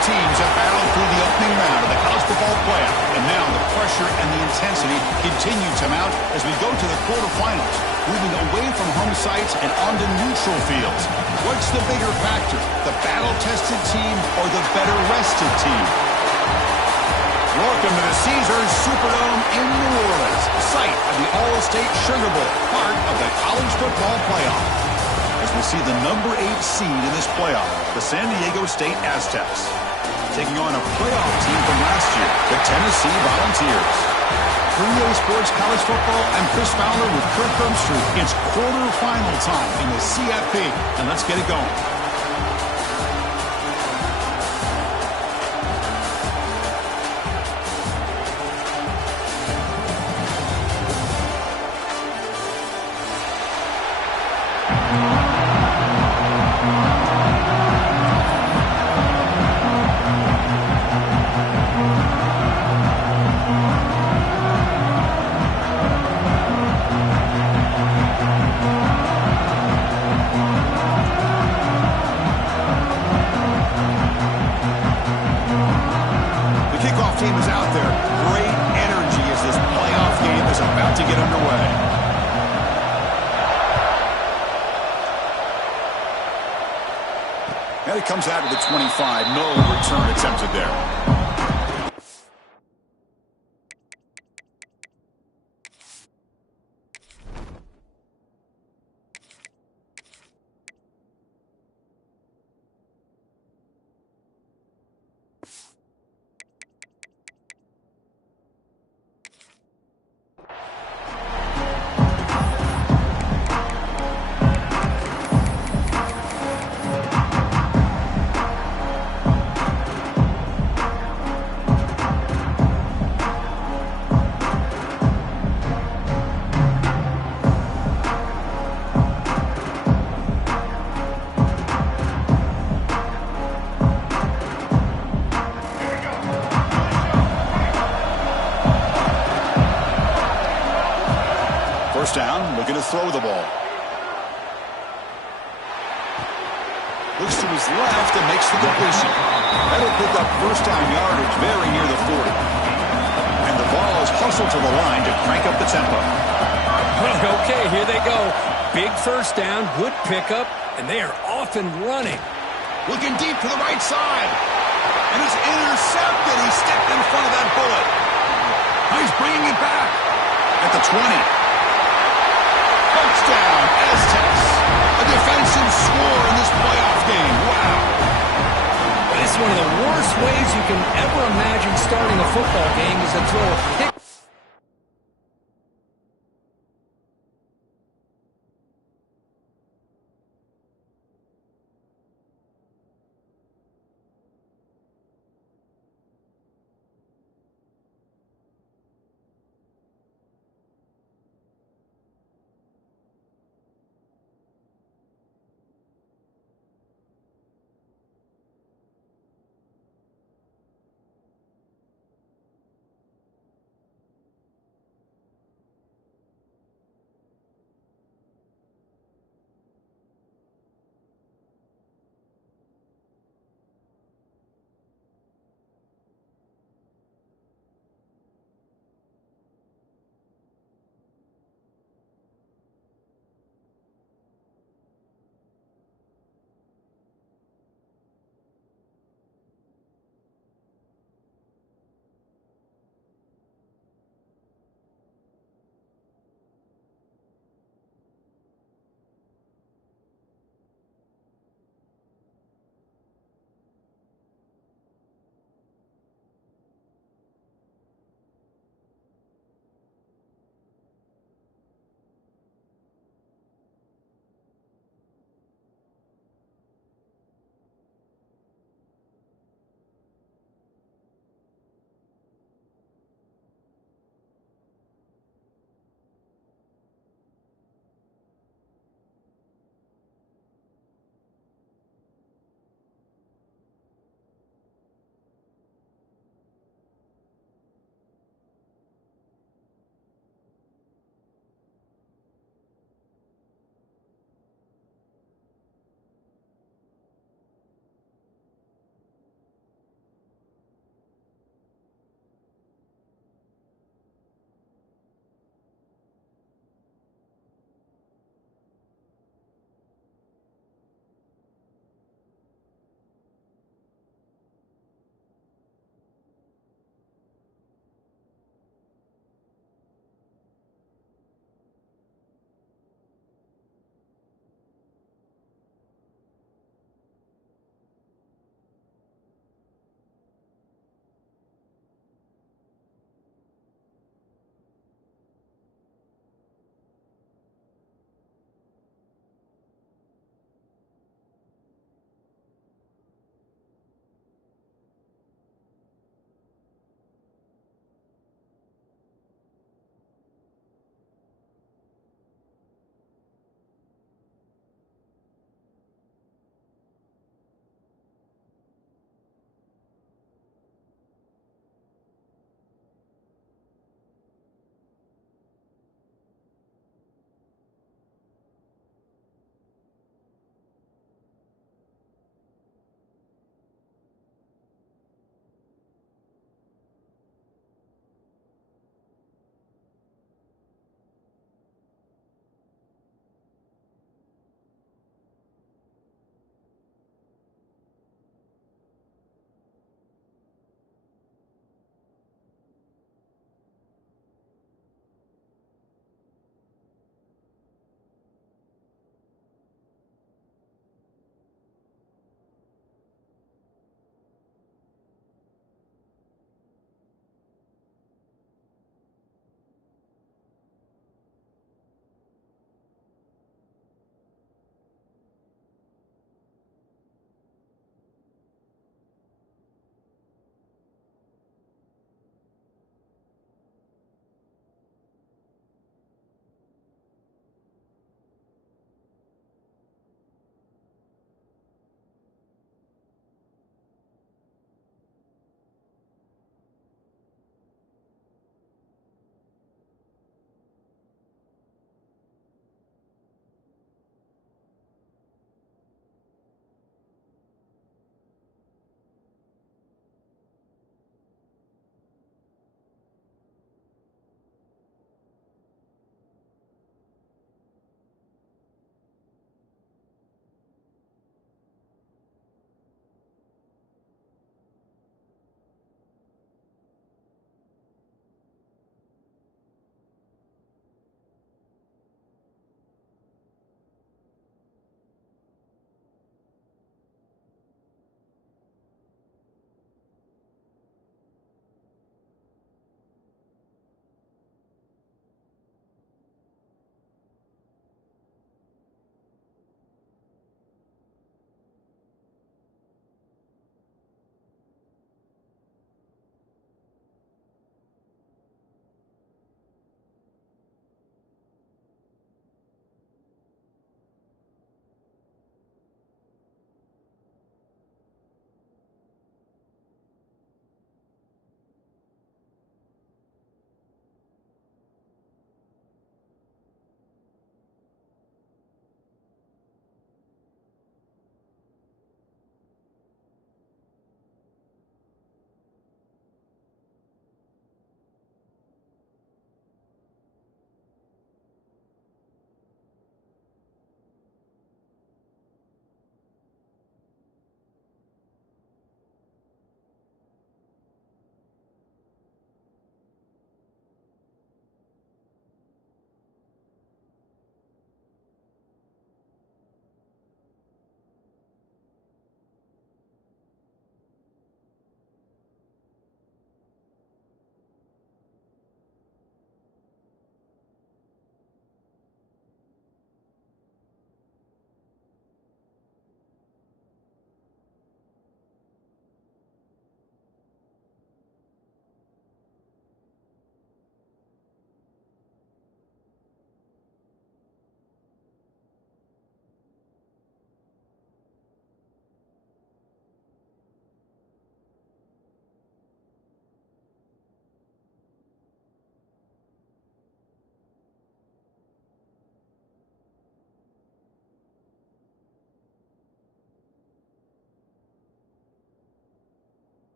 teams have battled through the opening round of the college football playoff, and now the pressure and the intensity continue to mount as we go to the quarterfinals, moving away from home sites and onto neutral fields. What's the bigger factor, the battle-tested team or the better-rested team? Welcome to the Caesars Superdome in New Orleans, site of the All-State Sugar Bowl, part of the college football playoff. As we see the number 8 seed in this playoff, the San Diego State Aztecs, taking on a playoff team from last year, the Tennessee Volunteers. For EA Sports College Football, I'm Chris Fowler with Kirk Herbstreit. It's quarterfinal time in the CFP, and let's get it going. Team is out there. Great energy as this playoff game is about to get underway. And it comes out of the 25. No return attempted there. First down, looking to throw the ball. Looks to his left and makes the completion. That'll pick up first down yardage very near the 40. And the ball is hustled to the line to crank up the tempo. Okay, here they go. Big first down, good pickup, and they are off and running. Looking deep to the right side. And it's intercepted. He stepped in front of that bullet. He's bringing it back at the 20. Touchdown, Aztecs. A defensive score in this playoff game. Wow. It's one of the worst ways you can ever imagine starting a football game is to throw a pick.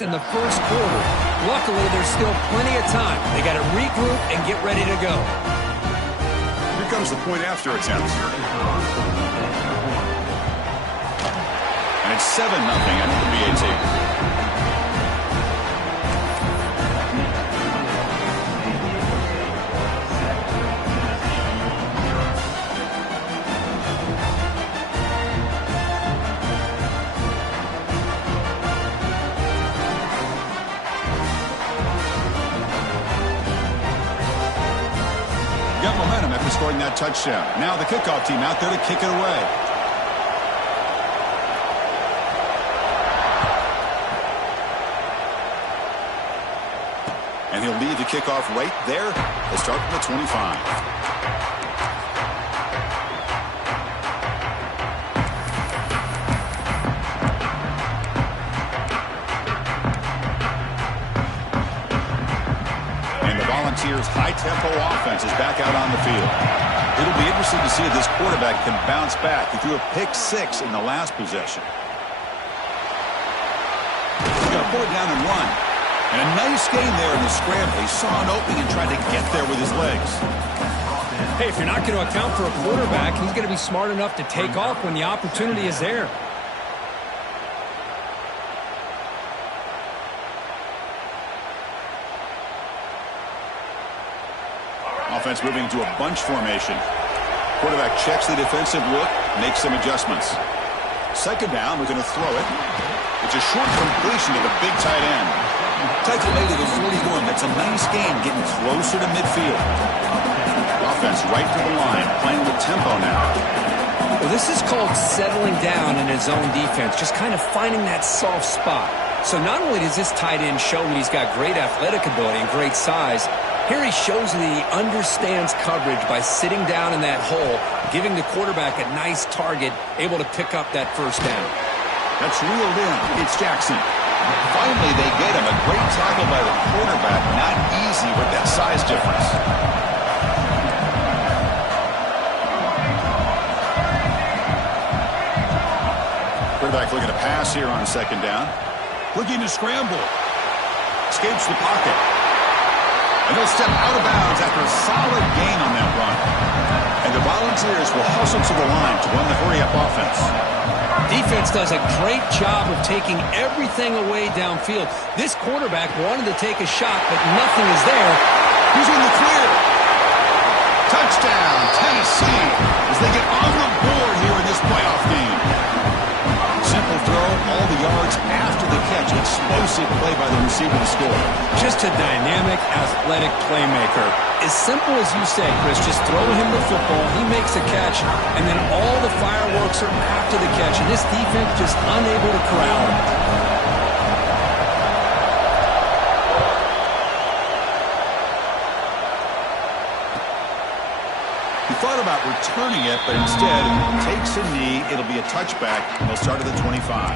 in the first quarter. Luckily, there's still plenty of time. They got to regroup and get ready to go. Here comes the point after attempt. And it's 7-0 after the BAT. Got momentum after scoring that touchdown. Now the kickoff team out there to kick it away. And he'll lead the kickoff right there. They'll start from the 25. Volunteers' high-tempo offense is back out on the field. It'll be interesting to see if this quarterback can bounce back. He threw a pick-6 in the last possession. He's going to pull it down and run. And a nice gain there in the scramble. He saw an opening and tried to get there with his legs. Hey, if you're not going to account for a quarterback, he's going to be smart enough to take off when the opportunity is there. Offense moving into a bunch formation. Quarterback checks the defensive look, makes some adjustments. Second down, we're going to throw it. It's a short completion to the big tight end. Tackle made to the 41. That's a nice gain, getting closer to midfield. Offense right to the line, playing with tempo now. Well, this is called settling down in his own defense, just kind of finding that soft spot. So not only does this tight end show that he's got great athletic ability and great size, here he shows that he understands coverage by sitting down in that hole, giving the quarterback a nice target, able to pick up that first down. That's reeled in. It's Jackson. Finally, they get him. A great tackle by the quarterback. Not easy with that size difference. Quarterback looking to pass here on second down. Looking to scramble. Escapes the pocket. And he'll step out of bounds after a solid gain on that run. And the Volunteers will hustle to the line to run the hurry-up offense. Defense does a great job of taking everything away downfield. This quarterback wanted to take a shot, but nothing is there. He's in the clear. Touchdown, Tennessee, as they get on the board here in this playoff game. Simple throw, all the yards after the catch. Explosive play by the receiver to score. Just a dynamic, athletic playmaker. As simple as you say, Chris, just throw him the football, he makes a catch, and then all the fireworks are after the catch, and this defense just unable to corral him. He thought about returning it, but instead takes a knee. It'll be a touchback, and they'll start at the 25.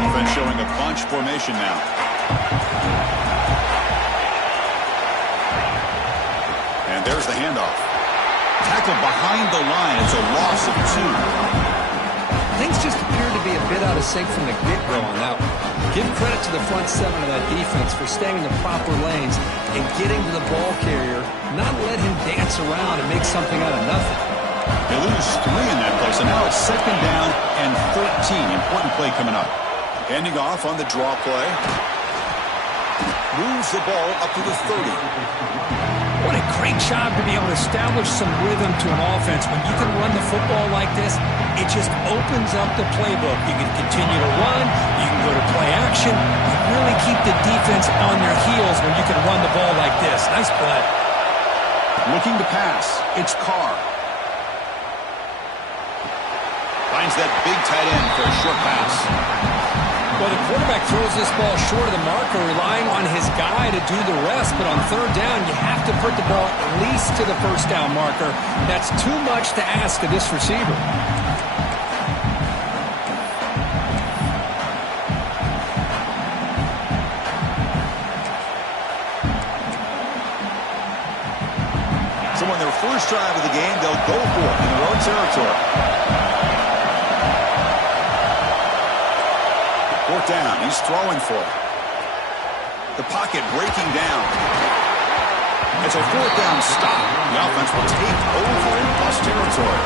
Offense showing a bunch formation now. And there's the handoff. Tackle behind the line. It's a loss of 2. Things just appear to be a bit out of sync from the get-go on that one. Give credit to the front seven of that defense for staying in the proper lanes and getting to the ball carrier, not let him dance around and make something out of nothing. They lose 3 in that play, so now it's second down and 13. Important play coming up. Handing off on the draw play. Moves the ball up to the 30. What a great job to be able to establish some rhythm to an offense. When you can run the football like this, it just opens up the playbook. You can continue to run. You can go to play action. You really keep the defense on their heels when you can run the ball like this. Nice play. Looking to pass. It's Carr. Finds that big tight end for a short pass. Well, the quarterback throws this ball short of the marker, relying on his guy to do the rest. But on third down, you have to put the ball at least to the first down marker. That's too much to ask of this receiver. So on their first drive of the game, they'll go for it in their own territory. Fourth down. He's throwing for it. The pocket breaking down. It's a fourth down stop. The offense will take over in plus territory.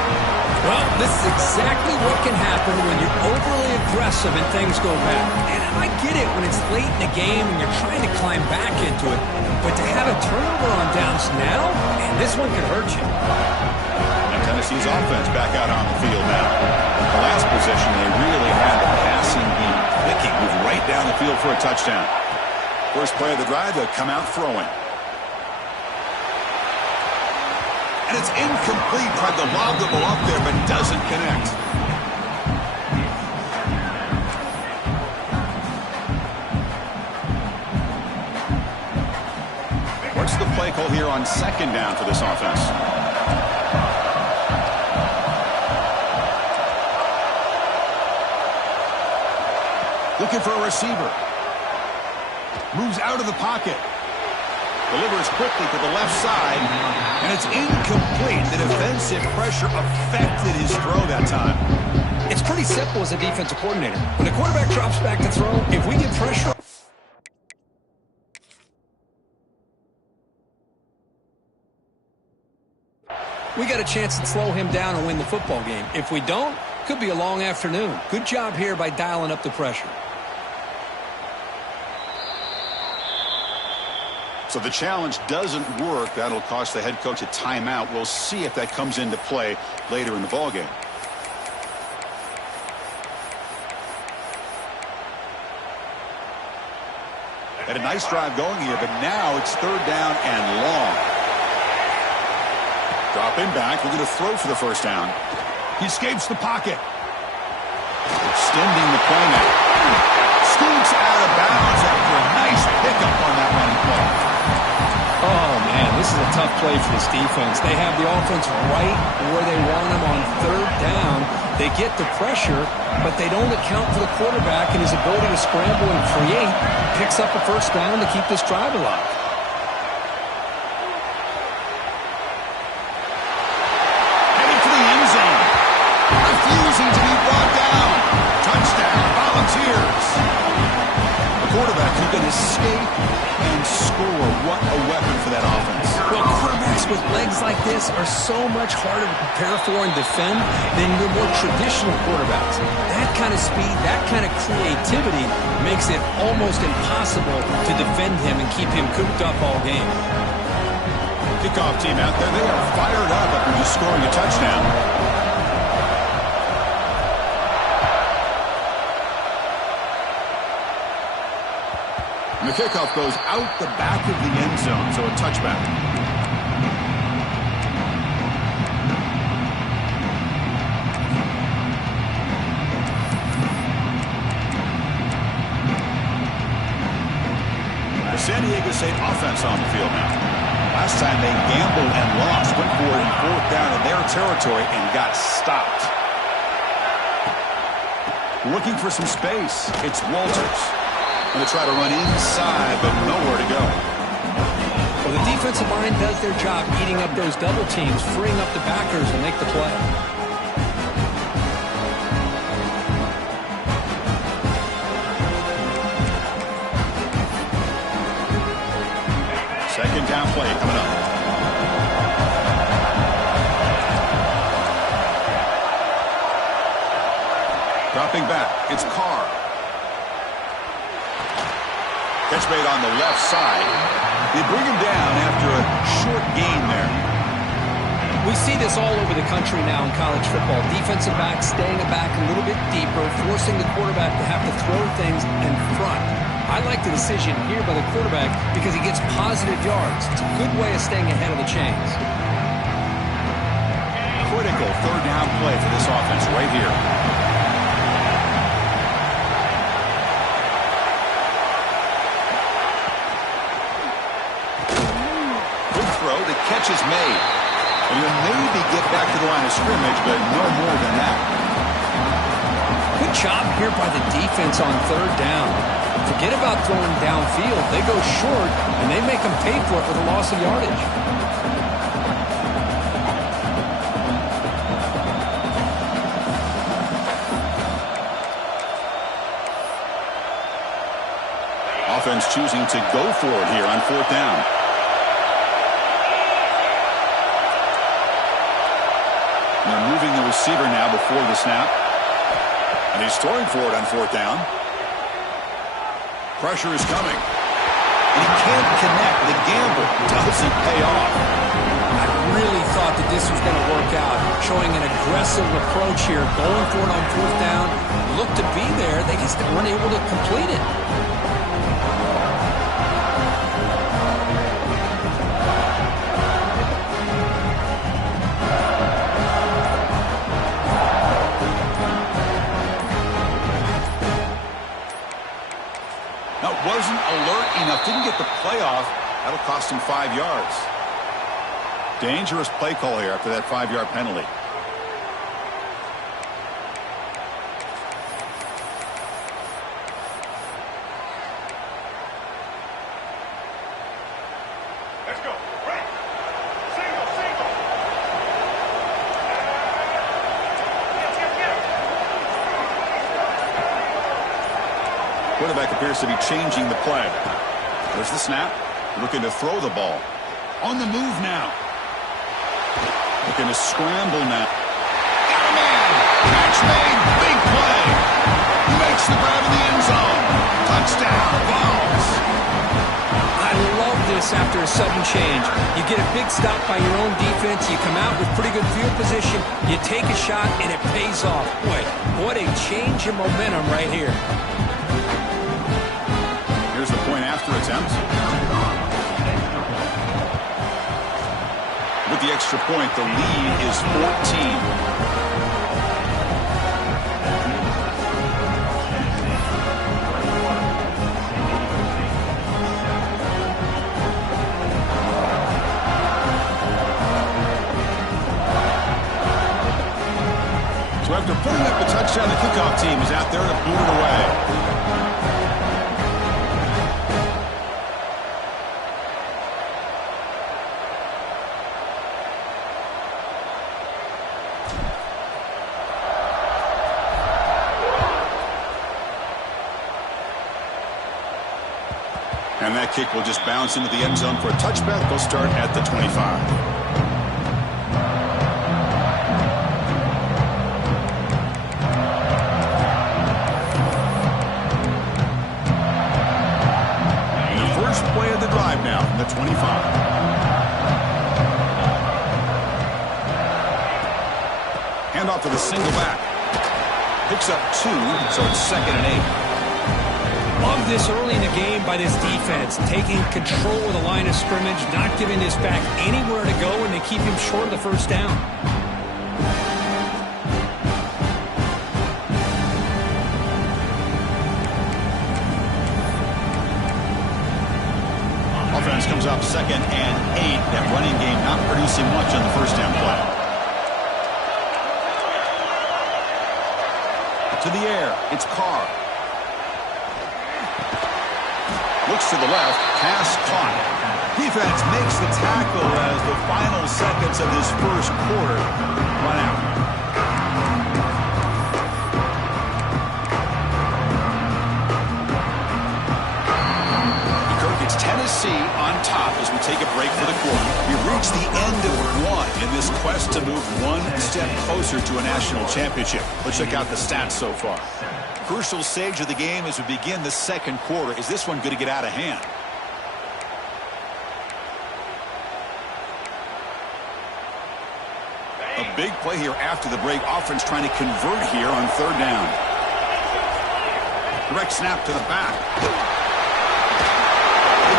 Well, this is exactly what can happen when you're overly aggressive and things go bad. And I get it when it's late in the game and you're trying to climb back into it. But to have a turnover on downs now, man, this one could hurt you. And Tennessee's offense back out on the field now. The last possession, they really had the passing game clicking, move right down the field for a touchdown. First play of the drive, they'll come out throwing. And it's incomplete. Tried to lob the ball up there, but doesn't connect. What's the play call here on second down for this offense? Looking for a receiver. Moves out of the pocket. Delivers quickly to the left side, and it's incomplete. The defensive pressure affected his throw that time. It's pretty simple as a defensive coordinator. When the quarterback drops back to throw, if we get pressure, we got a chance to slow him down and win the football game. If we don't, could be a long afternoon. Good job here by dialing up the pressure. So the challenge doesn't work. That'll cost the head coach a timeout. We'll see if that comes into play later in the ballgame. Had a nice drive going here, but now it's third down and long. Dropping back, looking to throw for the first down. He escapes the pocket. Extending the play now. Scoots out of bounds after a nice pickup on that running play. Oh, man, this is a tough play for this defense. They have the offense right where they want them on third down. They get the pressure, but they don't account for the quarterback and his ability to scramble and create. Picks up a first down to keep this drive alive. Heading for the end zone. Refusing to be brought down. Touchdown, Volunteers. The quarterback who can escape and score. What a weapon for that offense. Well, quarterbacks with legs like this are so much harder to prepare for and defend than your more traditional quarterbacks. That kind of speed, that kind of creativity makes it almost impossible to defend him and keep him cooped up all game. Kickoff team out there, they are fired up after just scoring a touchdown. And the kickoff goes out the back of the end zone, so a touchback. The San Diego State offense on the field now. Last time they gambled and lost, went for it in fourth down in their territory and got stopped. Looking for some space. It's Walters. Going to try to run inside, but nowhere to go. Well, the defensive line does their job eating up those double teams, freeing up the backers to make the play. Second down play coming up. Dropping back, it's Carr. Catch made on the left side. They bring him down after a short gain there. We see this all over the country now in college football. Defensive backs staying back a little bit deeper, forcing the quarterback to have to throw things in front. I like the decision here by the quarterback because he gets positive yards. It's a good way of staying ahead of the chains. Critical third down play for this offense right here. The catch is made. And he'll maybe get back to the line of scrimmage, but no more than that. Good job here by the defense on third down. Forget about throwing downfield. They go short, and they make them pay for it with a loss of yardage. choosing to go for it here on 4th down. And they're moving the receiver now before the snap. And he's throwing for it on 4th down. Pressure is coming. And he can't connect. The gamble doesn't pay off. I really thought that this was going to work out. Showing an aggressive approach here. Going for it on 4th down. Looked to be there. They just weren't able to complete it. Wasn't alert enough, didn't get the play off. That'll cost him 5 yards. Dangerous play call here after that 5-yard penalty. Let's go. Right. Single, single. Quarterback appears to be changing the play. There's the snap. Looking to throw the ball. On the move now. Looking to scramble now. Got a man. Catch made. Big play. He makes the grab in the end zone. Touchdown. Vols. I love this after a sudden change. You get a big stop by your own defense. You come out with pretty good field position. You take a shot, and it pays off. Boy, what a change in momentum right here. Here's the point after attempt. With the extra point, the lead is 14. So after putting up a touchdown, the kickoff team is out there to boot it away. And that kick will just bounce into the end zone for a touchback. They'll start at the 25. Now from the 25. Hand off to the single back. Picks up 2, so it's 2nd and 8. Love this early in the game by this defense. Taking control of the line of scrimmage, not giving this back anywhere to go, and they keep him short of the first down. Offense comes up 2nd and 8. That running game not producing much on the first down play. To the air, it's Carr. Looks to the left, pass caught. Defense makes the tackle as the final seconds of this first quarter run out. It's Tennessee on top as we take a break for the quarter. We reach the end of one in this quest to move one step closer to a national championship. Let's check out the stats so far. Crucial stage of the game as we begin the second quarter. Is this one going to get out of hand? A big play here after the break. Offense trying to convert here on 3rd down. Direct snap to the back.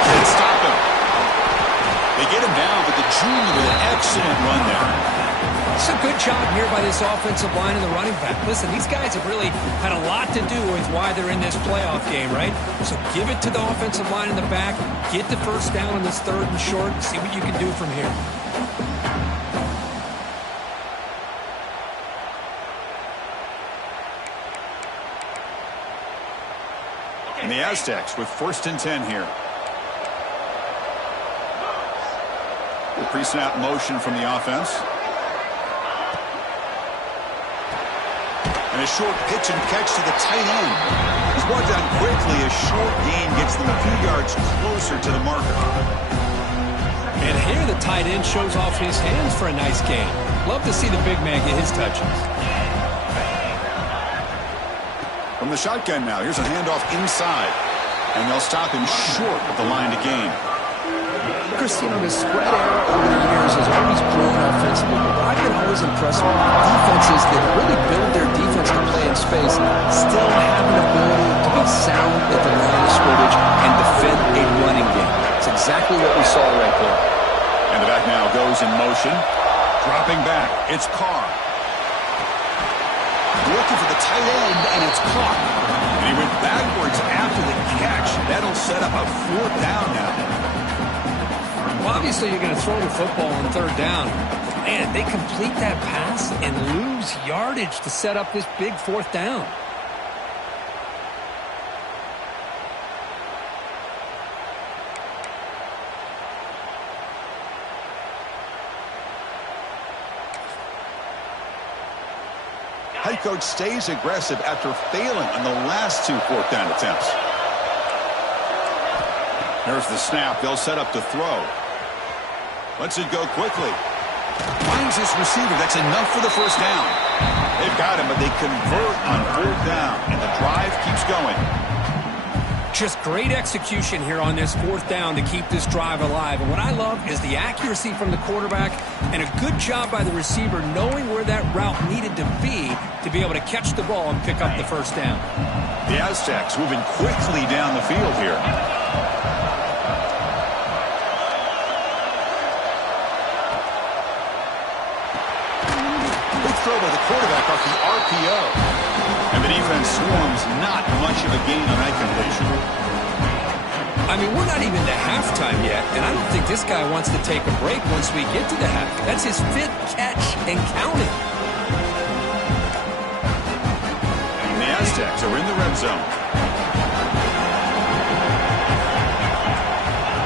Can't stop him. They get him down, but the junior with an excellent run there. It's a good job here by this offensive line and the running back. Listen, these guys have really had a lot to do with why they're in this playoff game, right? So give it to the offensive line in the back. Get the first down on this 3rd and short and see what you can do from here. And the Aztecs with 1st and 10 here. The pre-snap motion from the offense. And a short pitch and catch to the tight end. It's brought down quickly. A short gain gets them a few yards closer to the marker. And here the tight end shows off his hands for a nice gain. Love to see the big man get his touches. From the shotgun now, here's a handoff inside. And they'll stop him short of the line to gain. Chris, you know, the spread era over the years has always grown offensively, but I've been always impressed with defenses that really build their defense to play in space, still have an ability to be sound at the line of scrimmage and defend a running game. It's exactly what we saw right there. And the back now goes in motion. Dropping back, it's Carr. Looking for the tight end, and it's caught. And he went backwards after the catch. That'll set up a 4th down now. Well, obviously, you're going to throw the football on 3rd down. Man, they complete that pass and lose yardage to set up this big 4th down. Head coach stays aggressive after failing on the last 2 4th down attempts. There's the snap. They'll set up to throw. Lets it go quickly. Finds his receiver. That's enough for the 1st down. They've got him, but they convert on 4th down, and the drive keeps going. Just great execution here on this 4th down to keep this drive alive. And what I love is the accuracy from the quarterback and a good job by the receiver knowing where that route needed to be able to catch the ball and pick up the 1st down. The Aztecs moving quickly down the field here. Throw by the quarterback off the RPO. And the defense swarms, not much of a gain on that completion. I mean, we're not even to halftime yet, and I don't think this guy wants to take a break once we get to the half. That's his 5th catch and counting. And the Aztecs are in the red zone.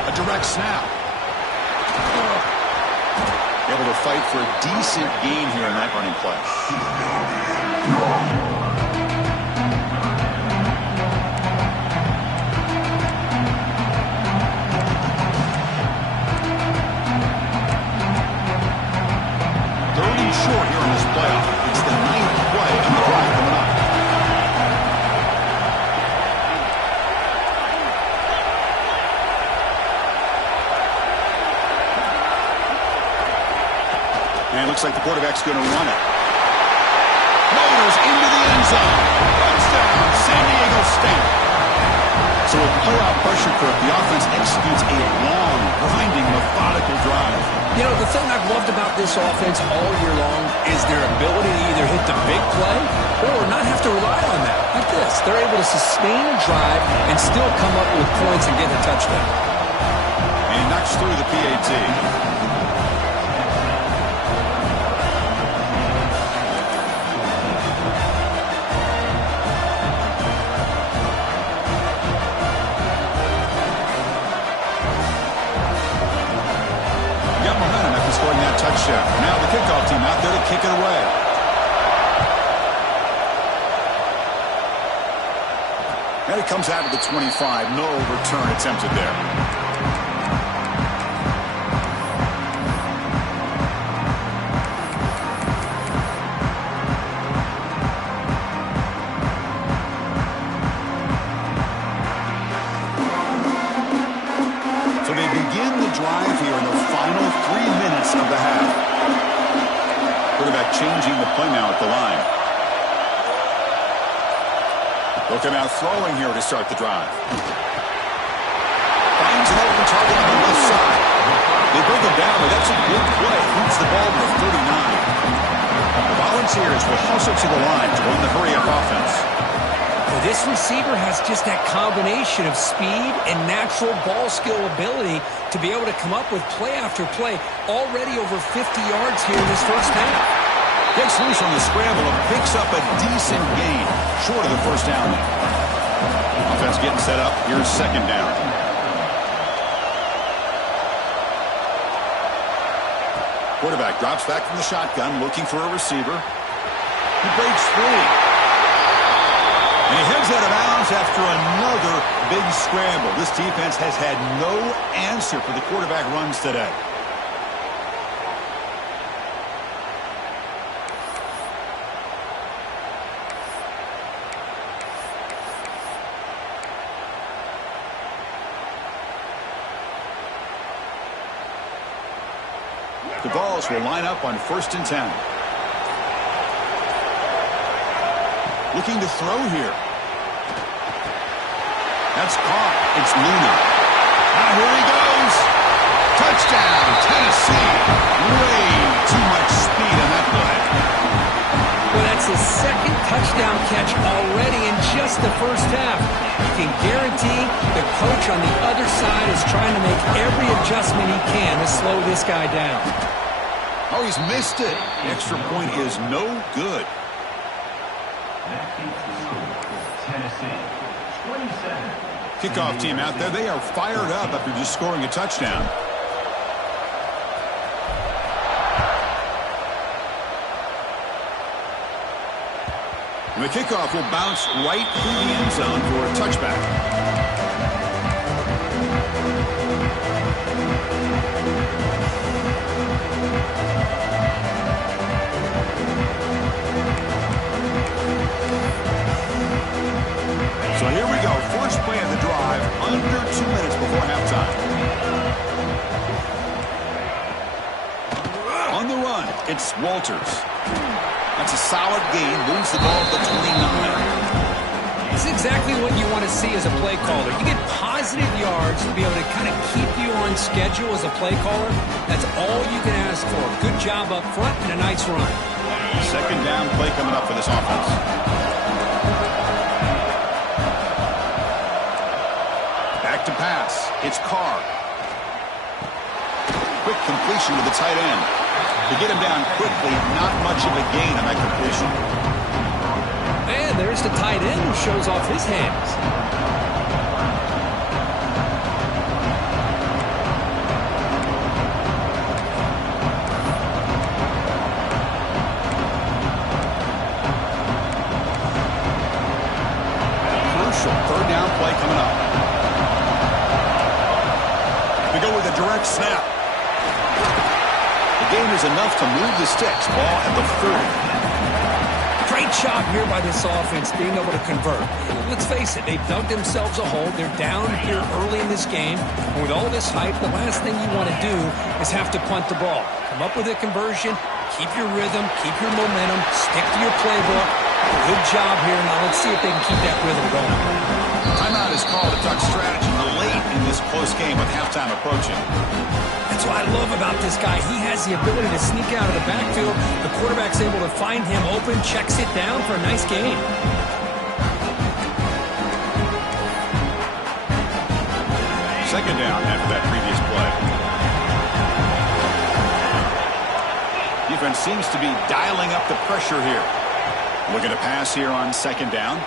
A direct snap. Able to fight for a decent gain here in that running play. Third and short here in this playoff. It's the 9th play in the drive coming up. And it looks like the quarterback's going to run it. Motors into the end zone. Touchdown, San Diego State. So with playoff pressure, Kirk, the offense executes a long, grinding, methodical drive. You know, the thing I've loved about this offense all year long is their ability to either hit the big play or not have to rely on that. Like this, they're able to sustain a drive and still come up with points and get a touchdown. And he knocks through the PAT. Scoring that touchdown. Now the kickoff team out there to kick it away. And it comes out of the 25. No return attempted there. So they begin the drive here in the final 3 minutes of the half. Quarterback changing the play now at the line. They'll come out throwing here to start the drive. Finds an open target on the left side. They bring him down, but that's a good play. Moves the ball to the 39. The Volunteers will hustle to the line to run the hurry-up offense. Well, this receiver has just that combination of speed and natural ball skill ability to be able to come up with play after play, already over 50 yards here in this 1st half. Gets loose on the scramble and picks up a decent gain, short of the 1st down. Offense getting set up. Here's 2nd down. Quarterback drops back from the shotgun, looking for a receiver. He breaks free. And he heads out of bounds after another big scramble. This defense has had no answer for the quarterback runs today. The Vols will line up on 1st and 10. Looking to throw here. That's caught. It's Luna. Now here he goes. Touchdown, Tennessee. Way too much speed on that play. Well, that's his second touchdown catch already in just the first half. You can guarantee the coach on the other side is trying to make every adjustment he can to slow this guy down. Oh, he's missed it. The extra point is no good. Kickoff team out there. They are fired up after just scoring a touchdown. And the kickoff will bounce right through the end zone for a touchback. So here we go. First play of the drive, under 2 minutes before halftime. On the run, it's Walters. That's a solid gain. Moves the ball to the 29. This is exactly what you want to see as a play caller. You get positive yards to be able to kind of keep you on schedule as a play caller. That's all you can ask for. Good job up front and a nice run. Second down play coming up for this offense. Back to pass. It's Carr. Quick completion to the tight end. To get him down quickly, not much of a gain on that completion. And there's the tight end who shows off his hands. Crucial third down play coming up. We go with a direct snap. The gain is enough to move the sticks. Ball at the 30. Great job here by this offense being able to convert. Let's face it, they've dug themselves a hole. They're down here early in this game. And with all this hype, the last thing you want to do is have to punt the ball. Come up with a conversion, keep your rhythm, keep your momentum, stick to your playbook. Good job here. Now let's see if they can keep that rhythm going. Timeout is called to talk strategy late in this close game with halftime approaching. That's what I love about this guy. He has the ability to sneak out of the backfield. The quarterback's able to find him open, checks it down for a nice gain. Second down after that previous play. Defense seems to be dialing up the pressure here. Looking to pass here on second down.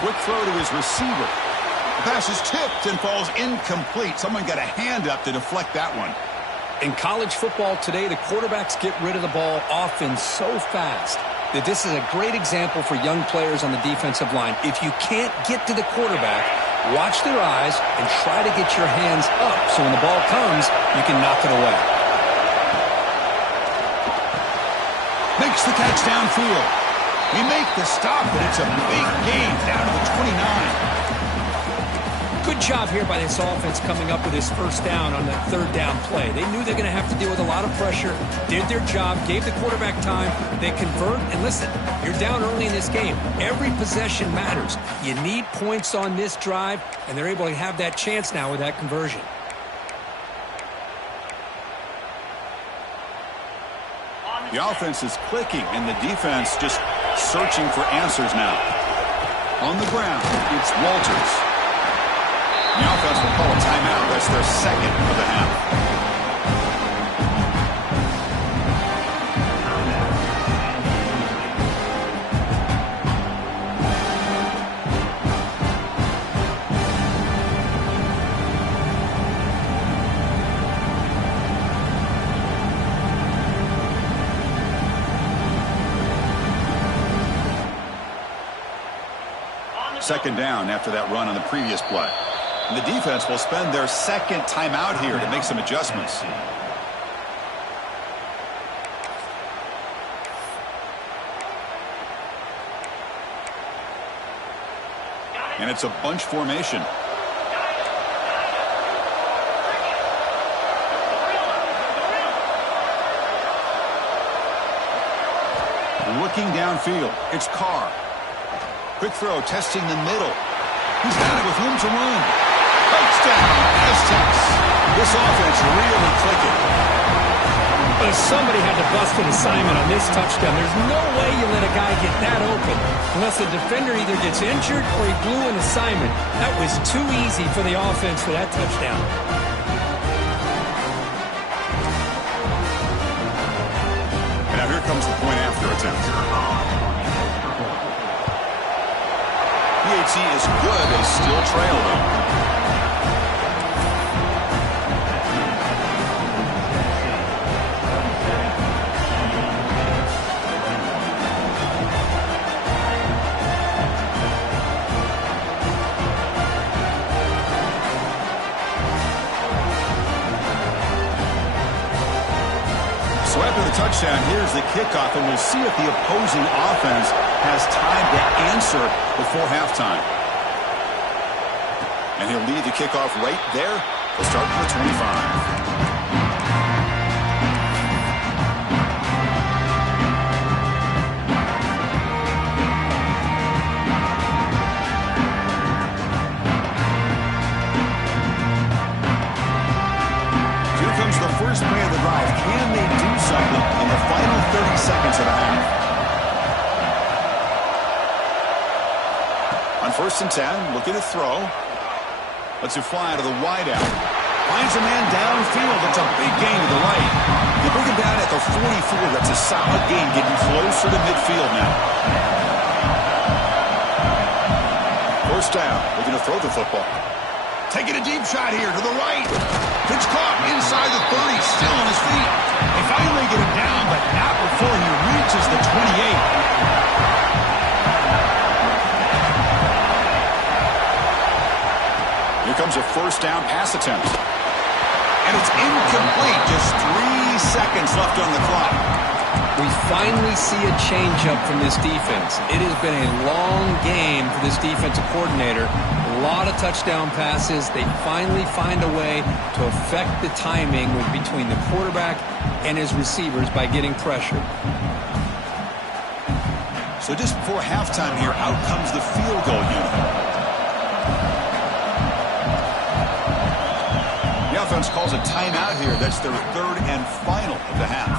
Quick throw to his receiver. The pass is tipped and falls incomplete. Someone got a hand up to deflect that one. In college football today, the quarterbacks get rid of the ball often so fast that this is a great example for young players on the defensive line. If you can't get to the quarterback, watch their eyes and try to get your hands up so when the ball comes, you can knock it away. Makes the catch downfield. We make the stop, but it's a big gain down to the 29. Good job here by this offense coming up with his first down on that third down play. They knew they're going to have to deal with a lot of pressure, did their job, gave the quarterback time, they convert, and listen, you're down early in this game. Every possession matters. You need points on this drive, and they're able to have that chance now with that conversion. The offense is clicking, and the defense just searching for answers now. On the ground, it's Walters. The offense will call a timeout. That's their second of the half. Second down after that run on the previous play. And the defense will spend their second timeout here to make some adjustments. And it's a bunch formation. Looking downfield, it's Carr. Quick throw, testing the middle. He's got it with room to run. Touchdown, Aztecs. This offense really clicking. But if somebody had to bust an assignment on this touchdown, there's no way you let a guy get that open unless the defender either gets injured or he blew an assignment. That was too easy for the offense for that touchdown. And now here comes the point after attempt. PAT is good. They still trail, though. So after the touchdown, here's the kickoff, and we'll see if the opposing offense has time to answer before halftime. And he'll lead the kickoff right there. He'll start from the 25. First play of the drive. Can they do something in the final 30 seconds of the half? On 1st and 10, looking to throw. Lets it fly to the wideout. Finds a man downfield. That's a big gain to the right. They bring him down at the 44. That's a solid gain, getting closer to midfield now. 1st down, looking to throw the football. Taking a deep shot here to the right. Pitch caught inside the 30, still on his feet. They finally get him down, but not before he reaches the 28. Here comes a 1st down pass attempt. And it's incomplete. Just 3 seconds left on the clock. We finally see a change-up from this defense. It has been a long game for this defensive coordinator. A lot of touchdown passes. They finally find a way to affect the timing between the quarterback and his receivers by getting pressure. So just before halftime here, out comes the field goal unit. The offense calls a timeout here. That's their 3rd and final of the half.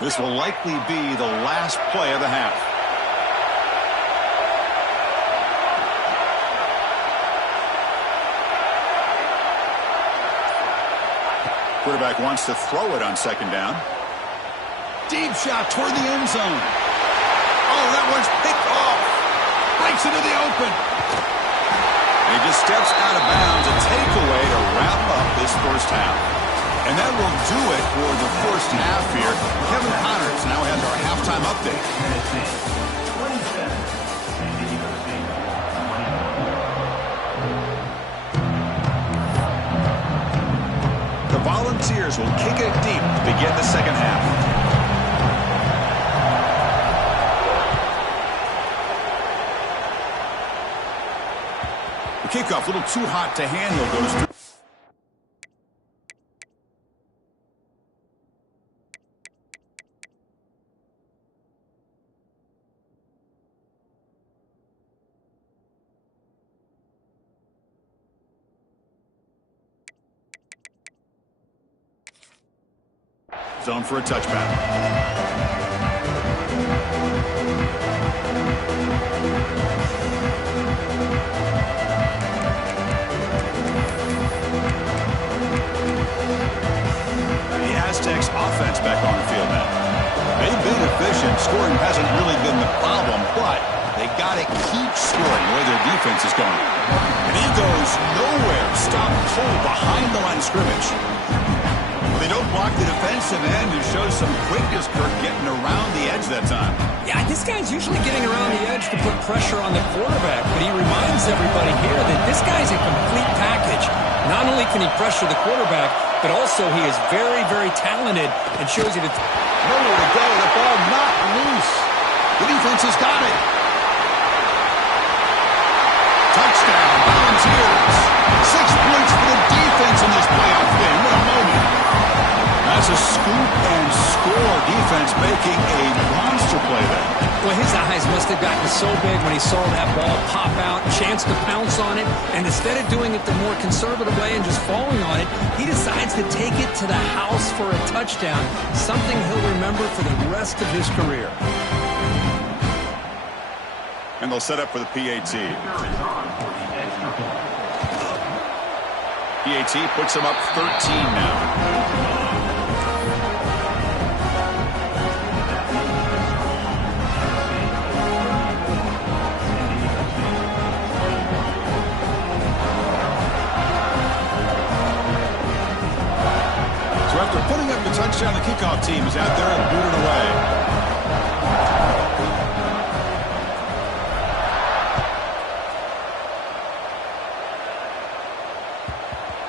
This will likely be the last play of the half. Quarterback wants to throw it on 2nd down. Deep shot toward the end zone. Oh, that one's picked off. Breaks into the open. And he just steps out of bounds. A takeaway to wrap up this 1st half. And that will do it for the 1st half here. Kevin Connors now has our halftime update. The Volunteers will kick it deep to begin the 2nd half. The kickoff, a little too hot to handle, goes through. Zone for a touchback. The Aztecs offense back on the field now. They've been played efficient. Scoring hasn't really been the problem, but they got to keep scoring the way their defense is going. And he goes nowhere. Stopped cold behind the line of scrimmage. Well, they don't block the defensive end and show some quickness, Kirk, getting around the edge that time. Yeah, this guy's usually getting around the edge to put pressure on the quarterback, but he reminds everybody here that this guy's a complete package. Not only can he pressure the quarterback, but also he is very, very talented and shows you that nowhere to go. The ball not loose. The defense has got it. Touchdown, Volunteers. 6 points for the defense in this playoff game. What a moment. That's a scoop and score. Defense making a monster play there. Well, his eyes must have gotten so big when he saw that ball pop out, chance to pounce on it, and instead of doing it the more conservative way and just falling on it, he decides to take it to the house for a touchdown, something he'll remember for the rest of his career. And they'll set up for the PAT. PAT puts them up 13 now. So after putting up the touchdown, the kickoff team is out there and booted away.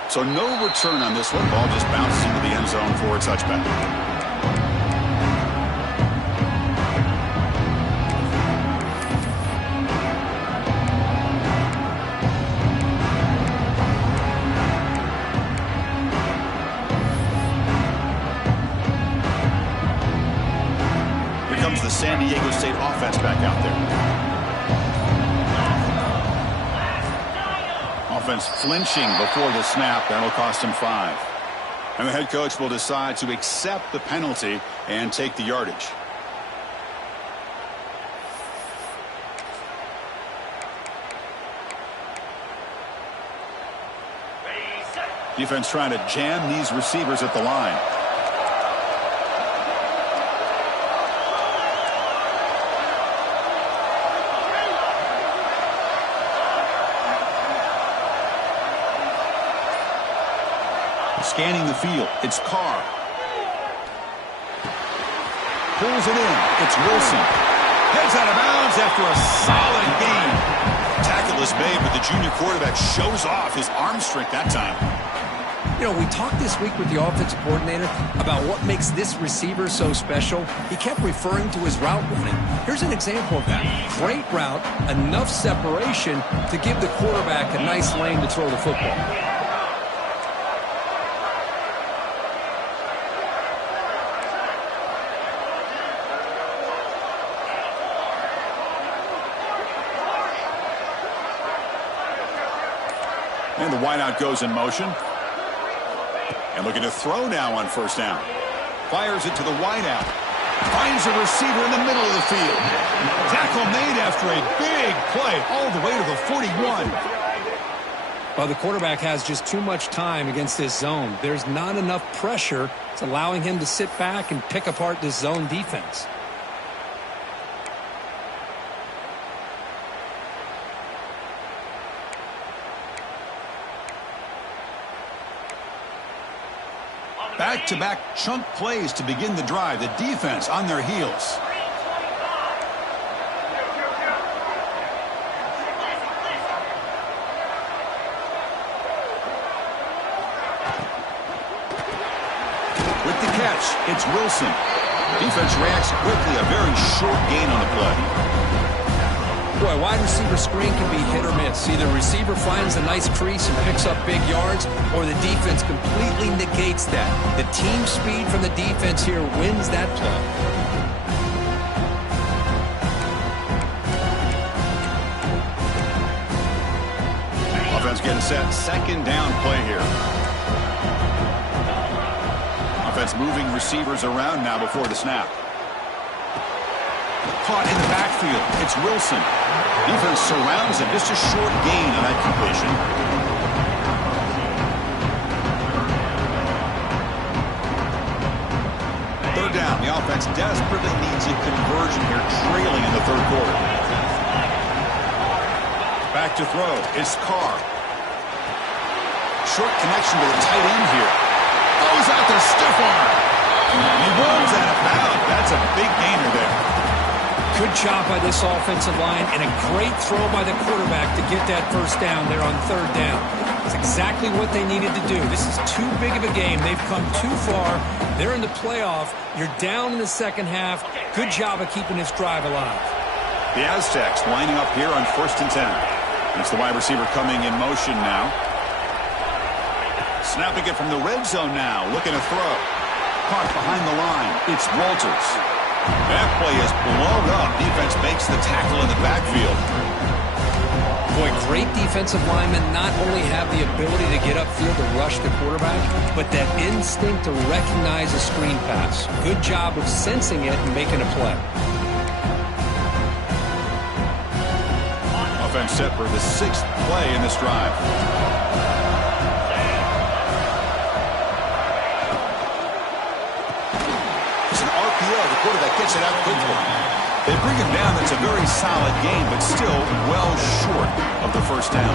So no return on this one. Ball just bounces into the end zone for a touchback. Here comes the San Diego State offense back out there. Offense flinching before the snap. That'll cost him 5. And the head coach will decide to accept the penalty and take the yardage. Defense trying to jam these receivers at the line. Scanning the field, it's Carr. Pulls it in, it's Wilson. Heads out of bounds after a solid gain. Tackle is made, but the junior quarterback shows off his arm strength that time. You know, we talked this week with the offensive coordinator about what makes this receiver so special. He kept referring to his route running. Here's an example of that. Great route, enough separation to give the quarterback a nice lane to throw the football. And the wideout goes in motion. And looking to throw now on first down. Fires it to the wideout. Finds a receiver in the middle of the field. Tackle made after a big play all the way to the 41. Well, the quarterback has just too much time against this zone. There's not enough pressure. It's allowing him to sit back and pick apart this zone defense. Back-to-back chunk plays to begin the drive. The defense on their heels. With the catch, it's Wilson. Defense reacts quickly. A very short gain on the play. Boy, wide receiver screen can be hit or miss. Either receiver finds a nice crease and picks up big yards, or the defense completely negates that. The team speed from the defense here wins that play. Offense getting set. Second down play here. Offense moving receivers around now before the snap. Caught in the backfield. It's Wilson. Defense surrounds him. Just a short gain on that completion. Third down. The offense desperately needs a conversion here, trailing in the third quarter. Back to throw. It's Carr. Short connection to the tight end here. Goes out to stiff arm. He rolls out of bounds. That's a big gainer there. Good job by this offensive line and a great throw by the quarterback to get that first down there on third down. It's exactly what they needed to do. This is too big of a game. They've come too far. They're in the playoff. You're down in the second half. Good job of keeping this drive alive. The Aztecs lining up here on 1st and 10. It's the wide receiver coming in motion now. Snapping it from the red zone now. Looking to throw. Caught behind the line. It's Walters. That play is blown up. Defense makes the tackle in the backfield. Boy, great defensive linemen not only have the ability to get upfield to rush the quarterback, but that instinct to recognize a screen pass. Good job of sensing it and making a play. Offense set for the 6th play in this drive. It's an RPO. The quarterback gets it out quickly. They bring him down. That's a very solid game, but still well short of the first down.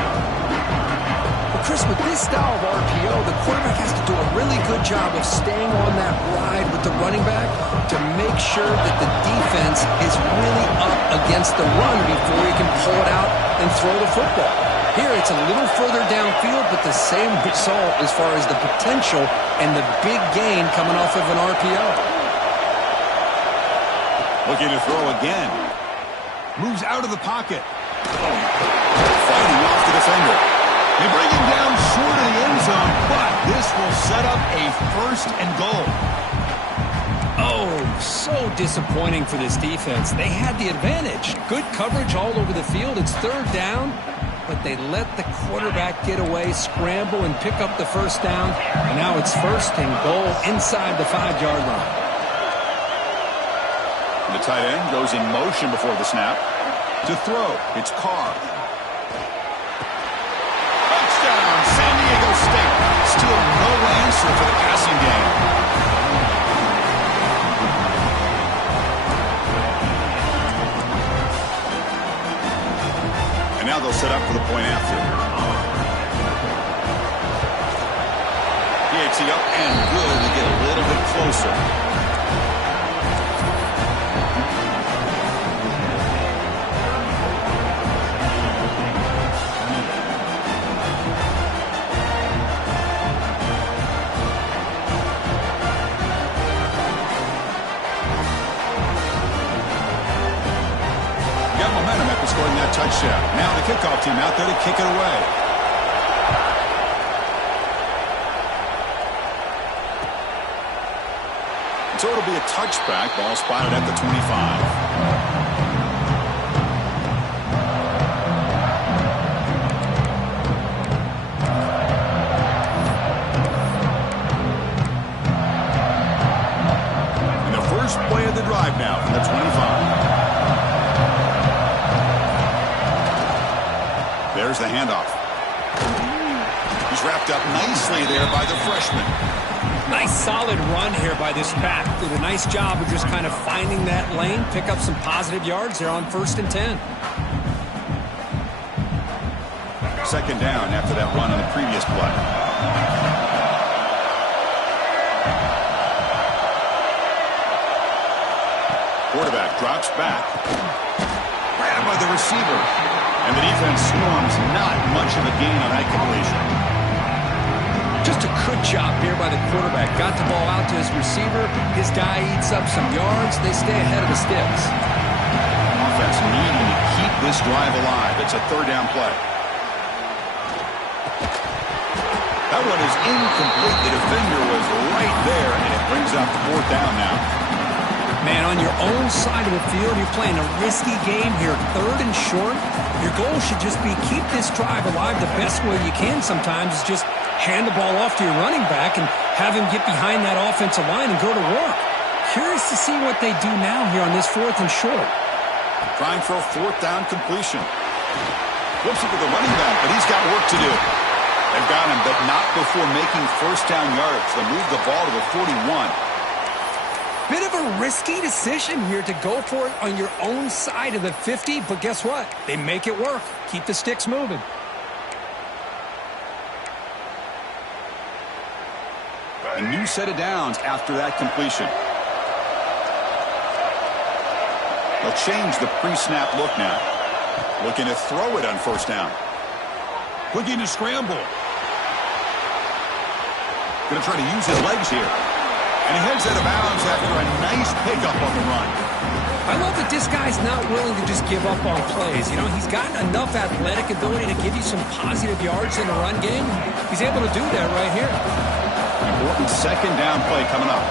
Well, Chris, with this style of RPO, the quarterback has to do a really good job of staying on that ride with the running back to make sure that the defense is really up against the run before he can pull it out and throw the football. Here, it's a little further downfield, but the same result as far as the potential and the big gain coming off of an RPO. Looking to throw again. Moves out of the pocket. Fighting off the defender. They bring him down short of the end zone, but this will set up a 1st and goal. Oh, so disappointing for this defense. They had the advantage. Good coverage all over the field. It's third down, but they let the quarterback get away, scramble, and pick up the first down. And now it's 1st and goal inside the 5-yard line. The tight end goes in motion before the snap. To throw, it's Carr. Touchdown, San Diego State. Still no answer for the passing game. And now they'll set up for the point after. DHC up and good to get a little bit closer. Scoring that touchdown. Now the kickoff team out there to kick it away. So it'll be a touchback. Ball spotted at the 25. And the first play of the drive now from the 25. There's the handoff. He's wrapped up nicely there by the freshman. Nice solid run here by this back. Did a nice job of just kind of finding that lane, pick up some positive yards there on 1st and 10. 2nd down after that run on the previous play. Quarterback drops back. Grabbed by the receiver. And the defense swarms. Not much of a gain on that completion. Just a good job here by the quarterback. Got the ball out to his receiver. His guy eats up some yards. They stay ahead of the sticks. Offense needing to keep this drive alive. It's a 3rd down play. That one is incomplete. The defender was right there, and it brings up 4th down now. Man, on your own side of the field, you're playing a risky game here. 3rd and short. Your goal should just be keep this drive alive the best way you can sometimes is just hand the ball off to your running back and have him get behind that offensive line and go to work. Curious to see what they do now here on this 4th and short. Trying for a 4th down completion. Flips it to the running back, but he's got work to do. They've got him, but not before making 1st down yards. They'll move the ball to the 41. Bit of a risky decision here to go for it on your own side of the 50, but guess what? They make it work. Keep the sticks moving. A new set of downs after that completion. They'll change the pre-snap look now. Looking to throw it on first down. Looking to scramble. Going to try to use his legs here. And he heads out of bounds after a nice pickup on the run. I love that this guy's not willing to just give up on plays. You know, he's got enough athletic ability to give you some positive yards in the run game. He's able to do that right here. Important second down play coming up.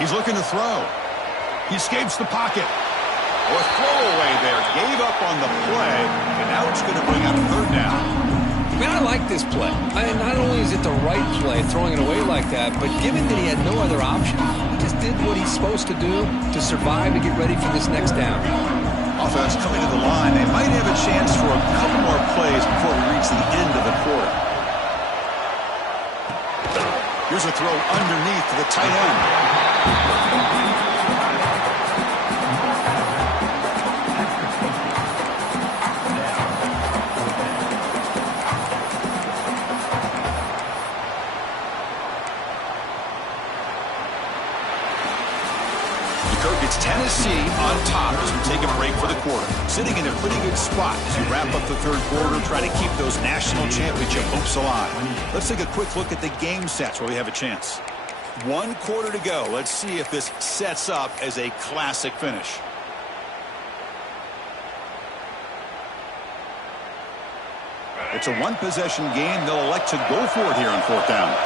He's looking to throw. He escapes the pocket. Or throwaway there. Gave up on the play. And now it's going to bring up third down. Man, I like this play. Not only is it the right play, throwing it away like that, but given that he had no other option, he just did what he's supposed to do to survive and get ready for this next down. Offense coming to the line. They might have a chance for a couple more plays before we reach the end of the quarter. Here's a throw underneath to the tight end. It's Tennessee on top as we take a break for the quarter. Sitting in a pretty good spot as we wrap up the third quarter, trying to keep those national championship hopes alive. Let's take a quick look at the game sets where we have a chance. 1 quarter to go. Let's see if this sets up as a classic finish. It's a one-possession game. They'll elect to go for it here on fourth down.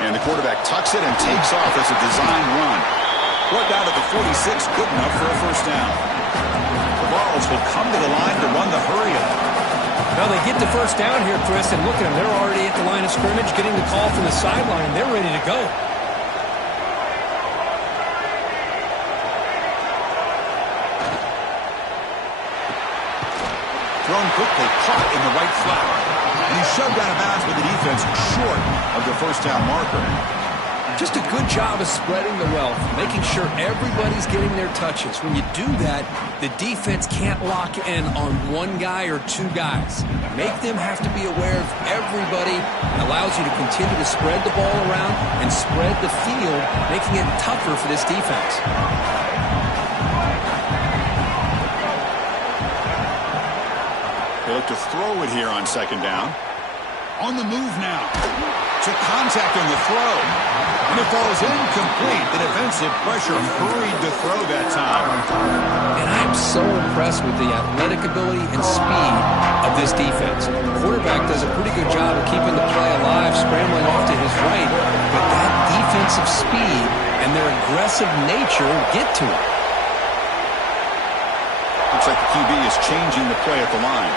And the quarterback tucks it and takes off as a design run. Brought down to the 46, good enough for a first down. The Vols will come to the line to run the hurry-up. Well, they get the first down here, Chris, and look at them. They're already at the line of scrimmage, getting the call from the sideline. They're ready to go. Thrown quickly, caught in the right flat. And he's shoved out of bounds with the defense short of the first down marker. Just a good job of spreading the wealth, making sure everybody's getting their touches. When you do that, the defense can't lock in on one guy or two guys. Make them have to be aware of everybody. It allows you to continue to spread the ball around and spread the field, making it tougher for this defense. They look to throw it here on second down. On the move now. Took contact on the throw. And it falls incomplete. The defensive pressure hurried to throw that time. And I'm so impressed with the athletic ability and speed of this defense. The quarterback does a pretty good job of keeping the play alive, scrambling off to his right. But that defensive speed and their aggressive nature get to it. Looks like the QB is changing the play at the line.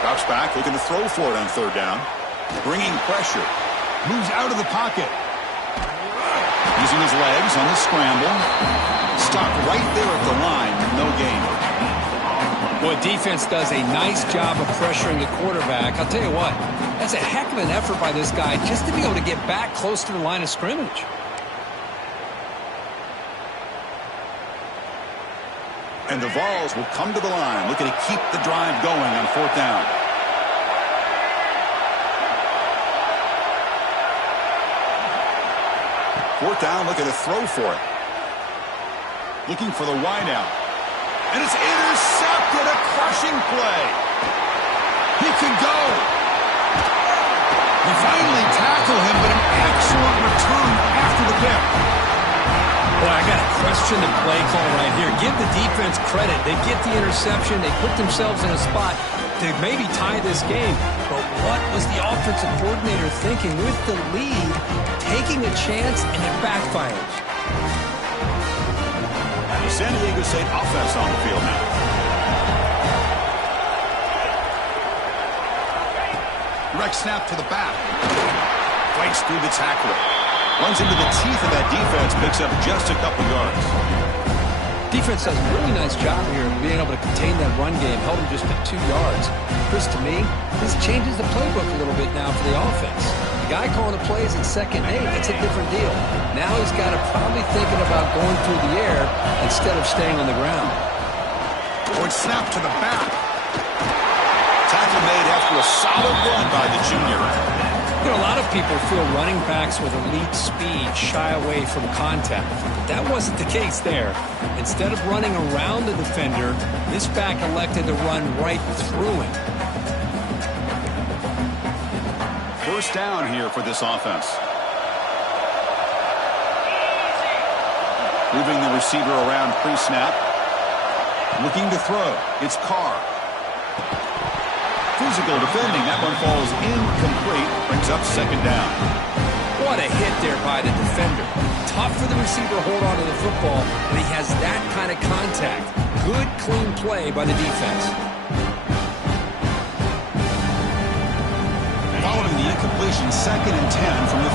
Drops back, looking to throw for it on third down. Bringing pressure. Moves out of the pocket. Using his legs on the scramble. Stopped right there at the line. No gain. Boy, defense does a nice job of pressuring the quarterback. I'll tell you what, that's a heck of an effort by this guy just to be able to get back close to the line of scrimmage. And the Vols will come to the line, looking to keep the drive going on fourth down. Fourth down, looking to throw for it. Looking for the wideout. And it's intercepted, a crushing play. He could go. They finally tackle him, but an excellent return after the pick. Boy, I got to question the play call right here. Give the defense credit. They get the interception. They put themselves in a spot to maybe tie this game. But what was the offensive coordinator thinking with the lead, taking a chance, and it backfires? The San Diego State offense on the field now. Direct snap to the back. Fights through the tackler. Runs into the teeth of that defense, picks up just a couple yards. Defense does a really nice job here of being able to contain that run game. Held him just at 2 yards. Chris, to me, this changes the playbook a little bit now for the offense. The guy calling the plays in 2nd and 8, it's a different deal. Now he's got to probably thinking about going through the air instead of staying on the ground. Forward snap to the back. Tackle made after a solid run by the junior. You know, a lot of people feel running backs with elite speed shy away from contact. But that wasn't the case there. Instead of running around the defender, this back elected to run right through him. First down here for this offense. Moving the receiver around pre-snap. Looking to throw. It's Carr. Physical defending. That one falls incomplete. Brings up 2nd down. What a hit there by the defender. Tough for the receiver to hold on to the football, but he has that kind of contact. Good, clean play by the defense. Following the incompletion, 2nd and 10 from the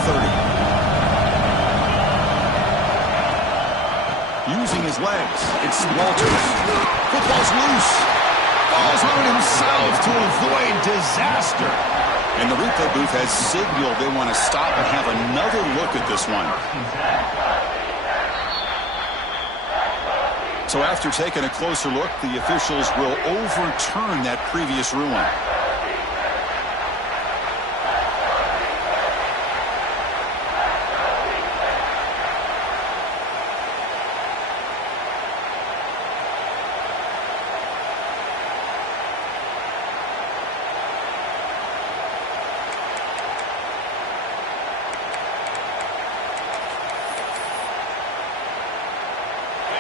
30. Using his legs, it's Walters. Football's loose. Falls on himself to avoid disaster. And the replay booth has signaled they want to stop and have another look at this one. So after taking a closer look, the officials will overturn that previous ruling.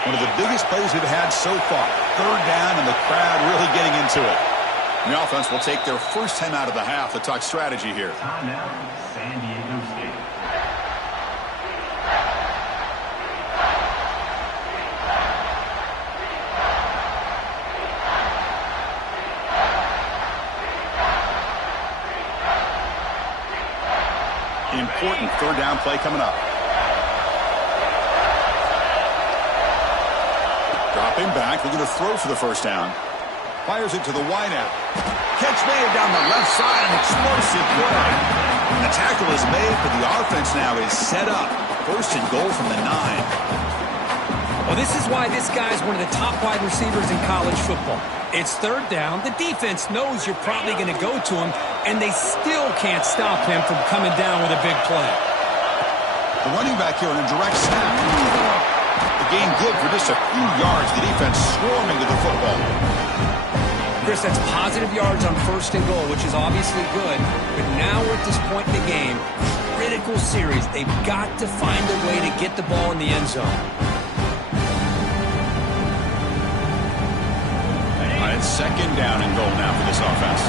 One of the biggest plays we've had so far. 3rd down and the crowd really getting into it. The offense will take their first time out of the half to talk strategy here. Time now, San Diego State. Important 3rd down play coming up. Dropping back, looking to throw for the 1st down. Fires it to the wideout. Catch made down the left side, an explosive play. And the tackle is made, but the offense now is set up. 1st and goal from the 9. Well, this is why this guy's one of the top wide receivers in college football. It's 3rd down. The defense knows you're probably going to go to him, and they still can't stop him from coming down with a big play. The running back here on a direct snap. The game good for just a few yards. The defense swarming to the football. Chris, that's positive yards on 1st and goal, which is obviously good. But now we're at this point in the game, critical series. They've got to find a way to get the ball in the end zone. It's 2nd down and goal now for this offense.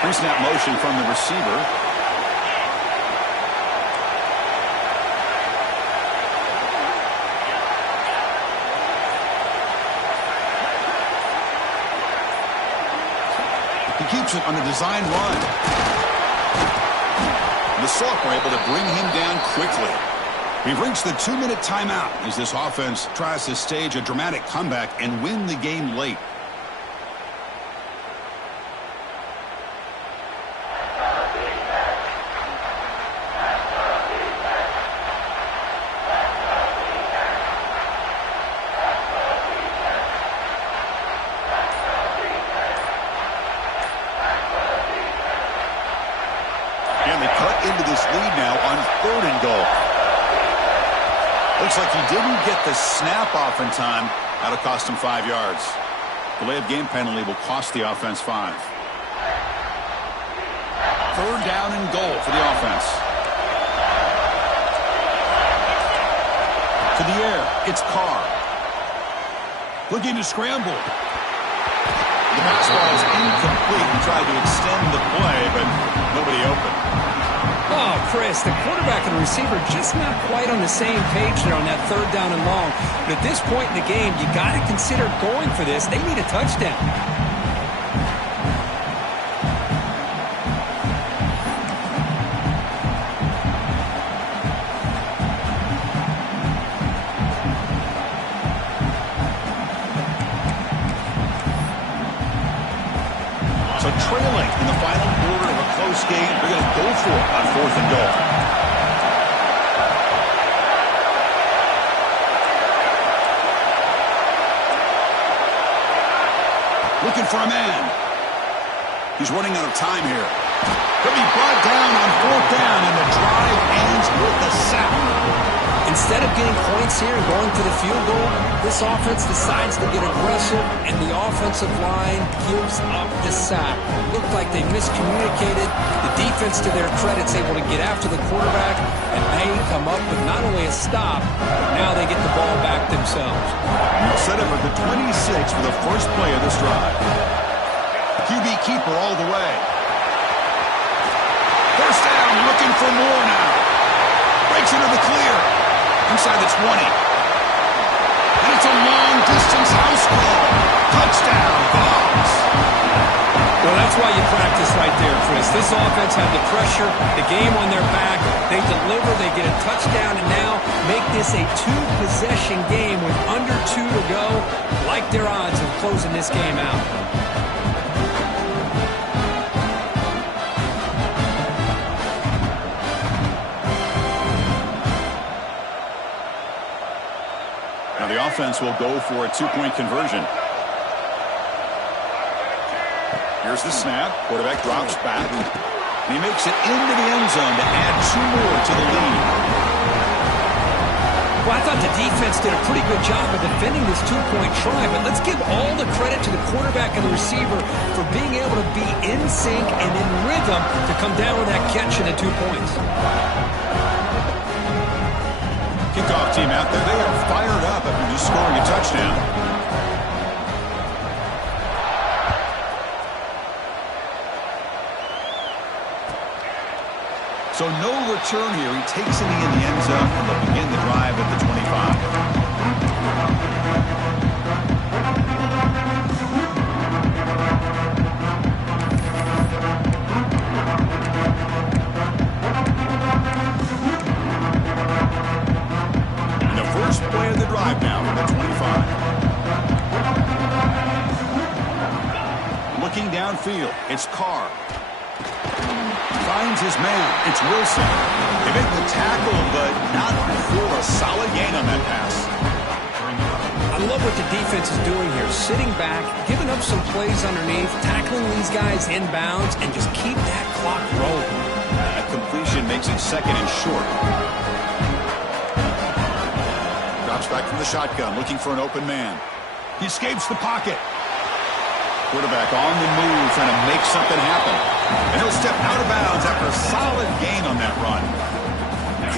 Pre-snap motion from the receiver. He keeps it on a design run. The Sock were able to bring him down quickly. We've reached the 2-minute timeout as this offense tries to stage a dramatic comeback and win the game late. And they cut into this lead now on 3rd and goal. Looks like he didn't get the snap off in time. That'll cost him 5 yards. Delay of game penalty will cost the offense 5. 3rd down and goal for the offense. To the air, it's Carr. Looking to scramble. The pass ball is incomplete. He tried to extend the play, but nobody open. Oh, Chris, the quarterback and the receiver just not quite on the same page there on that 3rd down and long. But at this point in the game, you got to consider going for this. They need a touchdown. So trailing in the final quarter of a close game, they're going to go for it on 4th and goal. Looking for a man. He's running out of time here. He'll be brought down on 4th down, and the drive ends with a sack. Instead of getting points here and going for the field goal, this offense decides to get aggressive, and the offensive line gives up the sack. It looked like they miscommunicated. The defense, to their credit, is able to get after the quarterback, and they come up with not only a stop, but now they get the ball back themselves. They'll set up at the 26 for the first play of this drive. QB keeper all the way. First down, looking for more now. Breaks into the clear. Inside the 20. And it's a long-distance house call. Touchdown, Bucs. Well, that's why you practice right there, Chris. This offense had the pressure, the game on their back. They deliver, they get a touchdown, and now make this a two-possession game with under 2 to go. Like their odds of closing this game out. Now the offense will go for a 2-point conversion. Here's the snap. Quarterback drops back. And he makes it into the end zone to add 2 more to the lead. Well, I thought the defense did a pretty good job of defending this 2-point try, but let's give all the credit to the quarterback and the receiver for being able to be in sync and in rhythm to come down with that catch and the 2 points. Kickoff team out there. They are fired up after just scoring a touchdown. So no return here. He takes it in the end zone, and they'll begin the drive at the 25. And the first play of the drive now from the 25. Looking downfield, it's Carr. Finds his man. It's Wilson. They make the tackle, but not before a solid gain on that pass. I love what the defense is doing here. Sitting back, giving up some plays underneath, tackling these guys inbounds, and just keep that clock rolling. That completion makes it 2nd and short. Drops back from the shotgun, looking for an open man. He escapes the pocket. Quarterback on the move, trying to make something happen. And he'll step out of bounds after a solid gain on that run.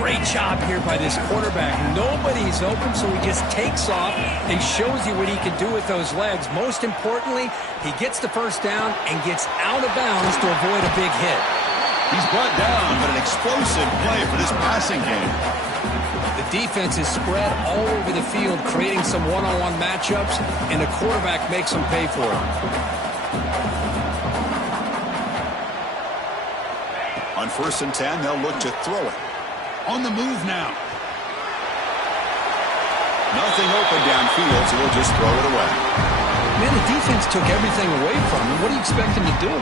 Great job here by this quarterback. Nobody's open, so he just takes off and shows you what he can do with those legs. Most importantly, he gets the first down and gets out of bounds to avoid a big hit. He's brought down, but an explosive play for this passing game. The defense is spread all over the field, creating some one-on-one matchups, and the quarterback makes them pay for it. On 1st and 10, they'll look to throw it. On the move now. Nothing open downfield, so we'll just throw it away. Man, the defense took everything away from him. What do you expect him to do?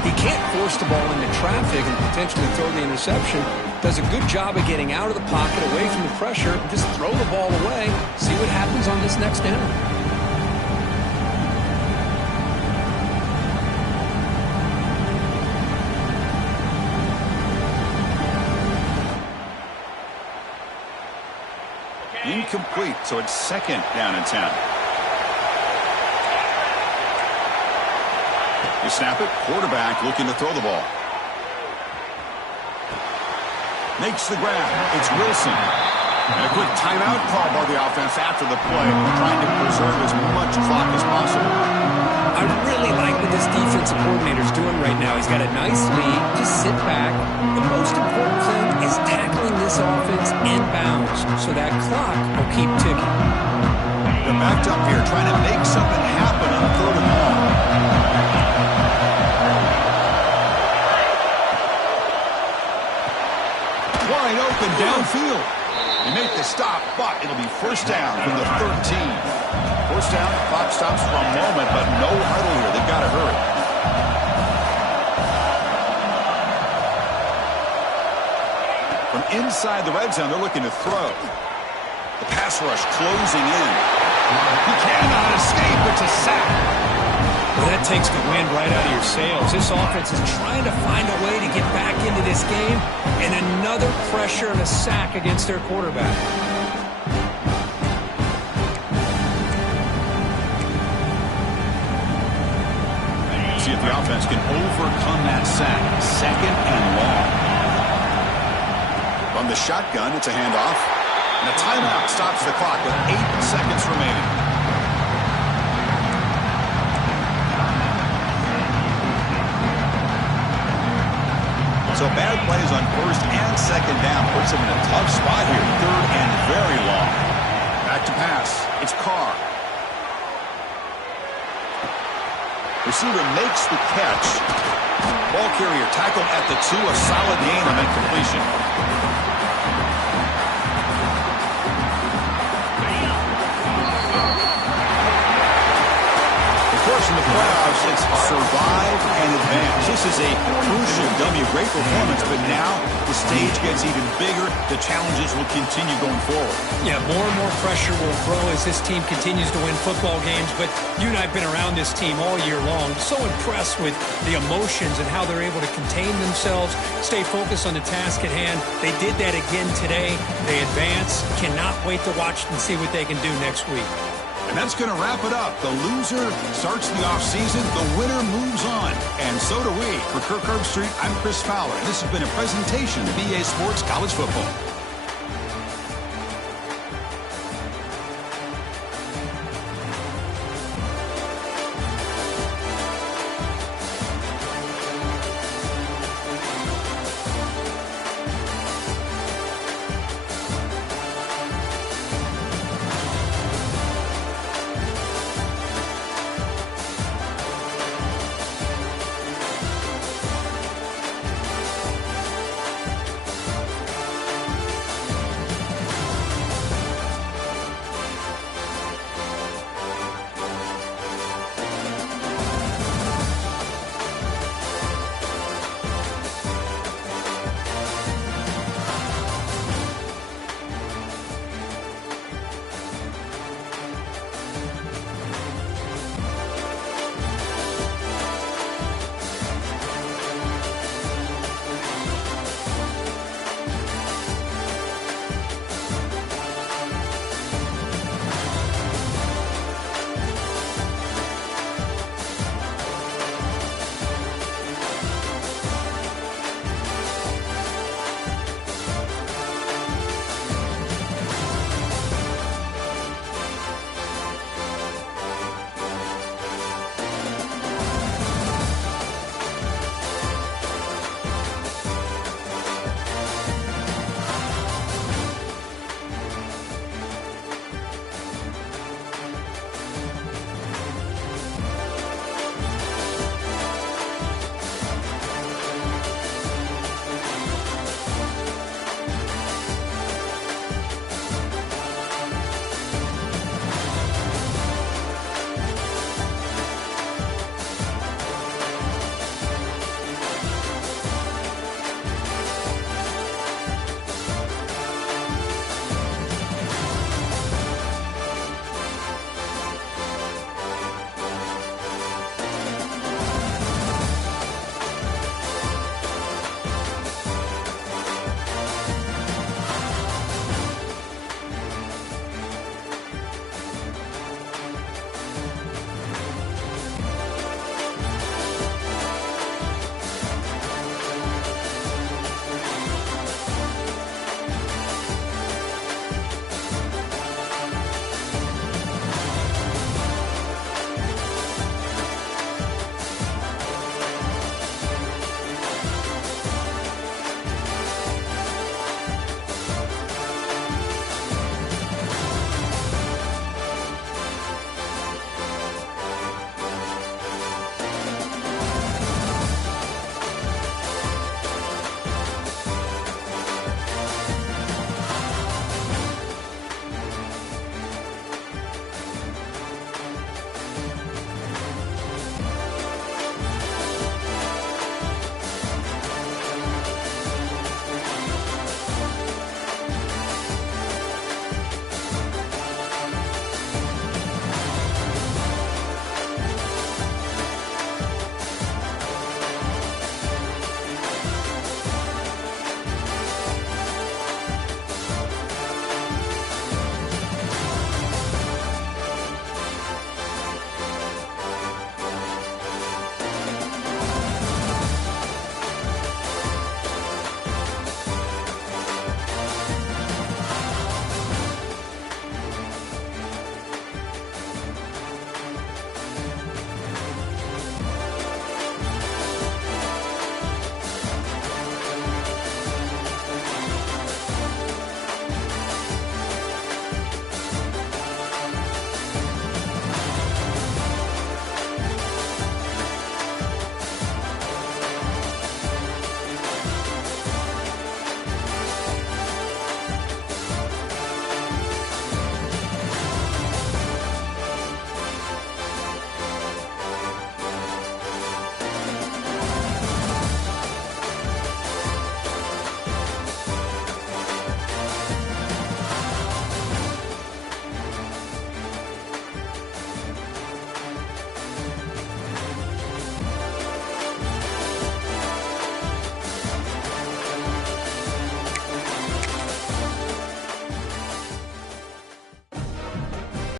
He can't force the ball into traffic and potentially throw the interception. Does a good job of getting out of the pocket, away from the pressure, and just throw the ball away. See what happens on this next down. Incomplete, so it's 2nd down and 10. You snap it, quarterback looking to throw the ball. Makes the grab. It's Wilson. And a quick timeout call by the offense after the play, trying to preserve as much clock as possible. I really like what this defensive coordinator is doing right now. He's got a nice lead. Just sit back. The most important thing is tackling this offense inbounds so that clock will keep ticking. They're backed up here, trying to make something happen on 3rd and long. Wide open downfield. They make the stop, but it'll be first down from the 13. First down, clock stops for a moment, but no huddle here. They've got to hurry. inside the red zone. They're looking to throw. The pass rush closing in. He cannot escape. It's a sack. Well, that takes the wind right out of your sails. This offense is trying to find a way to get back into this game, and another pressure and a sack against their quarterback. See if the offense can overcome that sack. 2nd and long. From the shotgun, it's a handoff. And a timeout stops the clock with 8 seconds remaining. So bad plays on 1st and 2nd down puts him in a tough spot here. 3rd and very long. Back to pass. It's Carr. Receiver makes the catch. Ball carrier tackled at the 2. A solid gain on that completion. Of course, in the playoffs, it's survive and advance. This is a crucial W. Great performance, but now the stage gets even bigger. The challenges will continue going forward. Yeah, more and more pressure will grow as this team continues to win football games. But you and I have been around this team all year long. So impressed with the emotions and how they're able to contain themselves, stay focused on the task at hand. They did that again today. They advance. Cannot wait to watch and see what they can do next week. And that's going to wrap it up. The loser starts the offseason. The winner moves on. And so do we. For Kirk Herbstreit, I'm Chris Fowler. And this has been a presentation of EA Sports College Football.